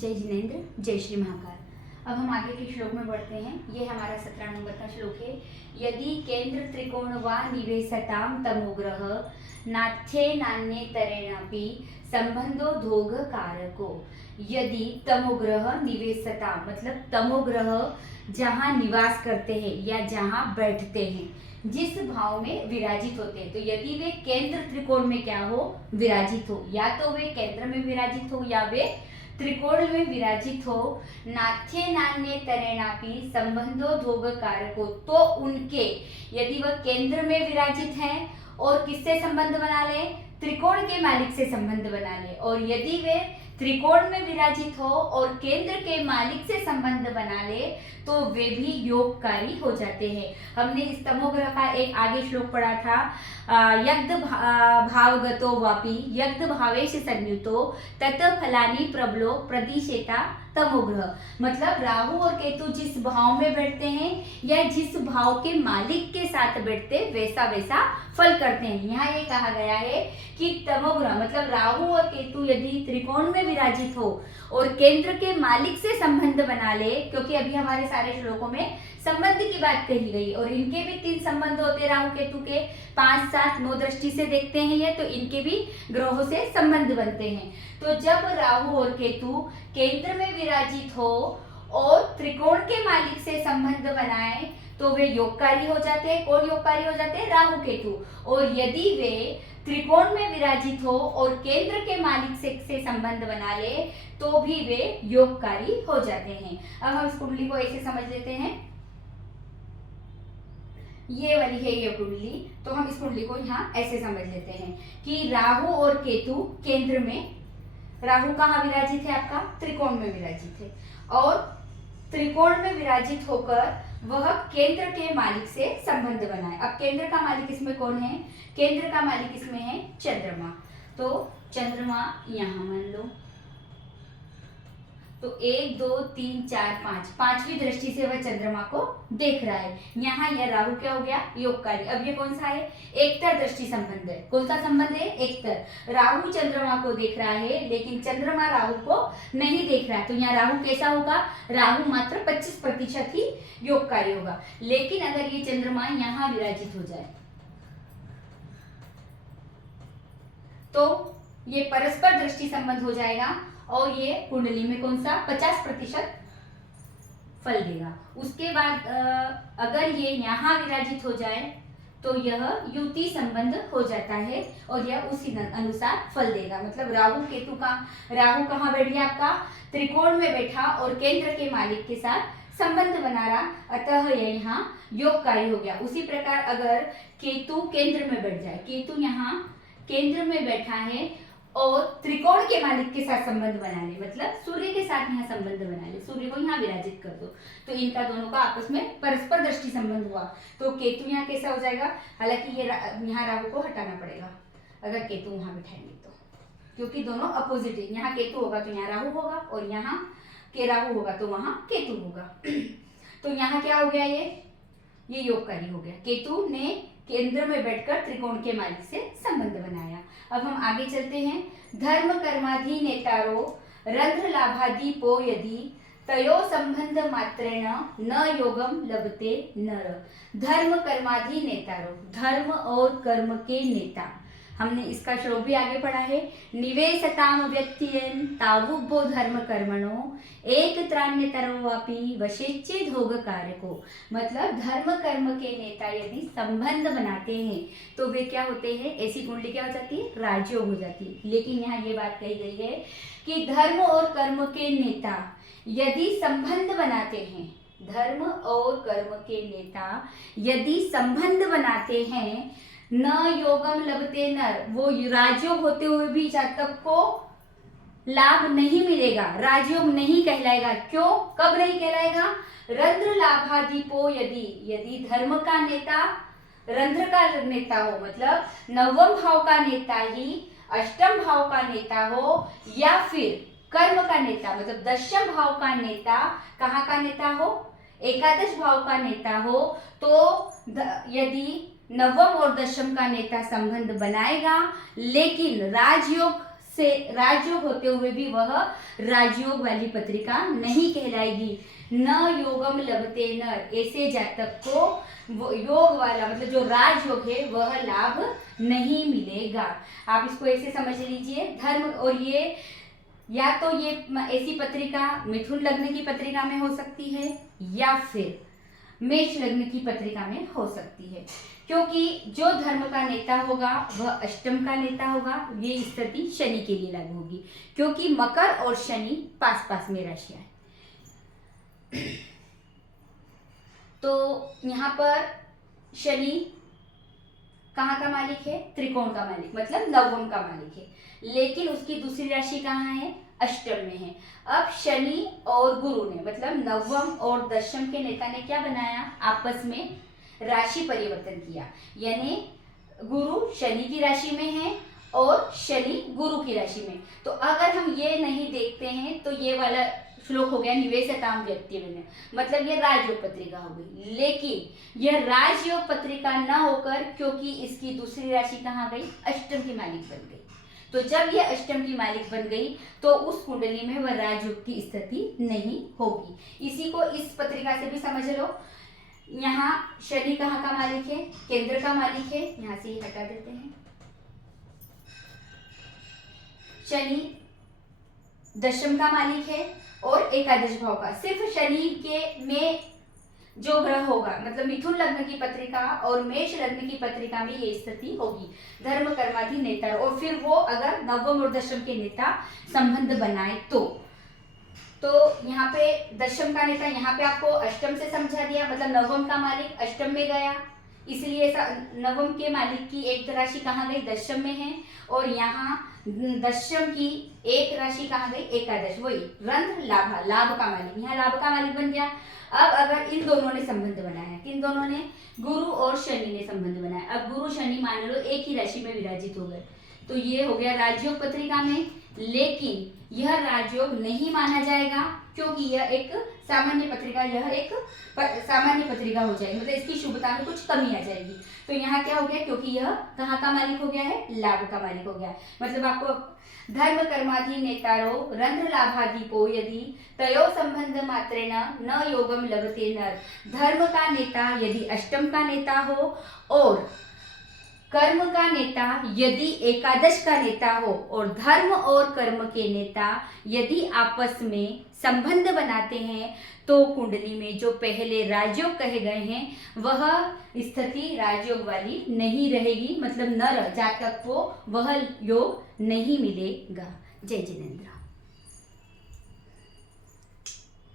जय जिनेन्द्र, जय श्री महाकाल। अब हम आगे के श्लोक में बढ़ते हैं। ये हमारा 17 नंबर का श्लोक है। यदि केंद्र त्रिकोण वा निवेशताम तमोग्रह नाथ्ये नान्ये तरेणापि संबंधो धोघ कारको। यदि तमोग्रह निवेशता मतलब तमोग्रह जहाँ निवास करते हैं या जहाँ बैठते हैं, जिस भाव में विराजित होते हैं, तो यदि वे केंद्र त्रिकोण में क्या हो, विराजित हो, या तो वे केंद्र में विराजित हो या वे त्रिकोण में विराजित हो, नाथ्ये नान्ये तरेणापि संबंधो धोघ कारको, तो उनके यदि वह केंद्र में विराजित हैं और किससे संबंध बना ले, त्रिकोण के मालिक से संबंध बना ले, और यदि वे त्रिकोण में विराजित हो और केंद्र के मालिक से संबंध बना ले तो वे भी योगकारी हो जाते हैं। हमने इस तमोग्रह का एक आगे श्लोक पढ़ा था, यद् भावगतो वापि यद् भावेश संयुतो तत फलानि प्रबलो प्रदिशेता तमोग्रह। मतलब राहु और केतु जिस भाव में बैठते हैं या जिस भाव के मालिक के साथ बैठते वैसा वैसा फल करते हैं। यहाँ ये कहा गया है कि तमोग्रह मतलब राहु और केतु यदि त्रिकोण में विराजित हो और केंद्र के मालिक से संबंध बना ले, क्योंकि अभी हमारे सारे श्लोकों में संबंध की बात कही गई और इनके भी 3 संबंध होते राहु केतु के, 5, 7, 9 दृष्टि से देखते हैं ये, तो इनके भी ग्रहों से संबंध बनते हैं। तो जब राहु और केतु केंद्र में विराजित हो और त्रिकोण के मालिक से संबंध बनाए तो वे योगकारी हो जाते हैं। कौन योगकारी हो जाते हैं? राहु केतु। और यदि वे त्रिकोण में विराजित हो और केंद्र के मालिक से संबंध बना ले तो भी वे योगकारी हो जाते हैं। अब हम इस कुंडली को ऐसे समझ लेते हैं, ये वाली है ये कुंडली, तो हम इस कुंडली को यहाँ ऐसे समझ लेते हैं कि राहु और केतु केंद्र में, राहु कहाँ विराजित है आपका? त्रिकोण में विराजित है, और त्रिकोण में विराजित होकर वह केंद्र के मालिक से संबंध बनाए। अब केंद्र का मालिक इसमें कौन है? केंद्र का मालिक इसमें है चंद्रमा। तो चंद्रमा यहाँ मान लो, तो 1, 2, 3, 4, 5, 5वीं दृष्टि से वह चंद्रमा को देख रहा है। यहाँ यह राहु क्या हो गया? योगकारी। अब ये कौन सा है? एकतर दृष्टि संबंध है। कौन सा संबंध है? एकतर। राहु चंद्रमा को देख रहा है लेकिन चंद्रमा राहु को नहीं देख रहा है, तो यहाँ राहु कैसा होगा? राहु मात्र 25% ही योगकारी होगा। लेकिन अगर ये चंद्रमा यहाँ विराजित हो जाए तो ये परस्पर दृष्टि संबंध हो जाएगा और ये कुंडली में कौन सा? 50% फल देगा। उसके बाद अगर ये यहाँ विराजित हो जाए तो यह युति संबंध हो जाता है और यह उसी अनुसार फल देगा। मतलब राहु केतु का, राहु कहाँ बैठ गया आपका? त्रिकोण में बैठा और केंद्र के मालिक के साथ संबंध बना रहा, अतः यह यहाँ योगकारी हो गया। उसी प्रकार अगर केतु केंद्र में बैठ जाए, केतु यहाँ केंद्र में बैठा है और त्रिकोण के मालिक के साथ संबंध बना ले, मतलब सूर्य के साथ यहाँ संबंध बना ले, सूर्य को यहाँ विराजित कर दो, तो इनका दोनों का आपस में परस्पर दृष्टि संबंध हुआ, तो केतु यहाँ कैसा हो जाएगा? हालांकि ये यहाँ राहु को हटाना पड़ेगा अगर केतु वहां बिठाएंगे तो, क्योंकि दोनों अपोजिट है। यहाँ केतु होगा तो यहाँ राहु होगा और यहाँ के राहु होगा तो वहां केतु होगा। तो यहाँ क्या हो गया? ये योगकारी हो गया। केतु ने केंद्र में बैठकर त्रिकोण के मालिक से संबंध बनाया। अब हम आगे चलते हैं। धर्म कर्माधि नेतारो रंध्र लाभादि पो यदि तयो संबंध मात्रेण न योगम लभते नर। धर्म कर्माधि नेतारो, धर्म और कर्म के नेता, हमने इसका श्लोक भी आगे पढ़ा है। निवेशताम व्यक्तियन तावुभो धर्म कर्मणो एक त्रान्यतरवापि वशेच्चे धोग कारको। मतलब धर्म कर्म के नेता यदि संबंध बनाते हैं तो वे क्या होते हैं? ऐसी कुंडली क्या हो जाती है? राजयोग हो जाती है। लेकिन यहाँ ये बात कही गई है कि धर्म और कर्म के नेता यदि संबंध बनाते हैं, धर्म और कर्म के नेता यदि संबंध बनाते हैं, न योगम लभते नर, वो राजयोग होते हुए भी जातक को लाभ नहीं मिलेगा, राजयोग नहीं कहलाएगा। क्यों? कब नहीं कहलाएगा? रंध्र लाभाधिपो यदि, यदि धर्म का नेता रंध्र का नेता हो, मतलब 9वें भाव का नेता ही 8वें भाव का नेता हो, या फिर कर्म का नेता मतलब 10वें भाव का नेता कहाँ का नेता हो? एकादश भाव का नेता हो, तो यदि 9वें और 10वें का नेता संबंध बनाएगा लेकिन राजयोग से राजयोग होते हुए भी वह राजयोग वाली पत्रिका नहीं कहलाएगी। न योगम लभते न, ऐसे जातक को वो योग वाला मतलब जो राजयोग है वह लाभ नहीं मिलेगा। आप इसको ऐसे समझ लीजिए, धर्म और ये या तो ये ऐसी पत्रिका मिथुन लग्न की पत्रिका में हो सकती है या फिर मेष लग्न की पत्रिका में हो सकती है, क्योंकि जो धर्म का नेता होगा वह अष्टम का नेता होगा। ये स्थिति शनि के लिए लागू होगी, क्योंकि मकर और शनि पास पास में राशियां हैं। तो यहाँ पर शनि कहाँ का मालिक है? त्रिकोण का मालिक, मतलब नवम का मालिक है, लेकिन उसकी दूसरी राशि कहाँ है? अष्टम में है। अब शनि और गुरु ने मतलब नवम और दशम के नेता ने क्या बनाया? आपस में राशि परिवर्तन किया, यानी गुरु शनि की राशि में है और शनि गुरु की राशि में। तो अगर हम ये नहीं देखते हैं तो ये वाला श्लोक हो गया निवेशताम व्यक्तिविन, मतलब ये राजयोग पत्रिका हो गई। लेकिन यह राजयोग पत्रिका न होकर, क्योंकि इसकी दूसरी राशि कहाँ गई? अष्टम की मालिक बन गई। तो जब यह अष्टम की मालिक बन गई तो उस कुंडली में वह राजयोग की स्थिति नहीं होगी। इसी को इस पत्रिका से भी समझ लो। यहाँ शनि कहाँ का मालिक है? केंद्र का मालिक है। यहाँ से ही हटा देते हैं। शनि दशम का मालिक है और एकादश भाव का। सिर्फ शनि के में जो ग्रह होगा, मतलब मिथुन लग्न की पत्रिका और मेष लग्न की पत्रिका में ये स्थिति होगी, धर्म कर्माधीन नेता, और फिर वो अगर नवम और दशम के नेता संबंध बनाए तो यहाँ पे दशम का नेता, यहाँ पे आपको अष्टम से समझा दिया, मतलब नवम का मालिक अष्टम में गया, इसलिए नवम के मालिक की एक राशि कहाँ गई? दशम में है, और यहाँ दशम की एक राशि कहाँ गई? एकादश, वही रंध्र लाभ, लाभ का मालिक, यहाँ लाभ का मालिक बन गया। अब अगर इन दोनों ने संबंध बनाया, किन दोनों ने? गुरु और शनि ने संबंध बनाया। अब गुरु शनि मान लो एक ही राशि में विराजित हो गए, तो ये हो गया राजयोग पत्रिका में। लेकिन यह राजयोग नहीं माना जाएगा, क्योंकि यह एक सामान्य पत्रिका, यह एक सामान्य पत्रिका हो जाएगी, मतलब इसकी शुभता में कुछ कमी आ जाएगी। तो यहाँ क्या हो गया? क्योंकि यह कहाँ का मालिक हो गया है? लाभ का मालिक हो गया। मतलब आपको धर्म कर्माधीन नेतारो रंध्र लाभाधिपो यदि तयो संबंध मात्रेण न योगम लभते नर, धर्म का नेता यदि अष्टम का नेता हो और कर्म का नेता यदि एकादश का नेता हो, और धर्म और कर्म के नेता यदि आपस में संबंध बनाते हैं, तो कुंडली में जो पहले राजयोग कहे गए हैं वह स्थिति राजयोग वाली नहीं रहेगी, मतलब नर जातक को वह योग नहीं मिलेगा। जय जिनेंद्र।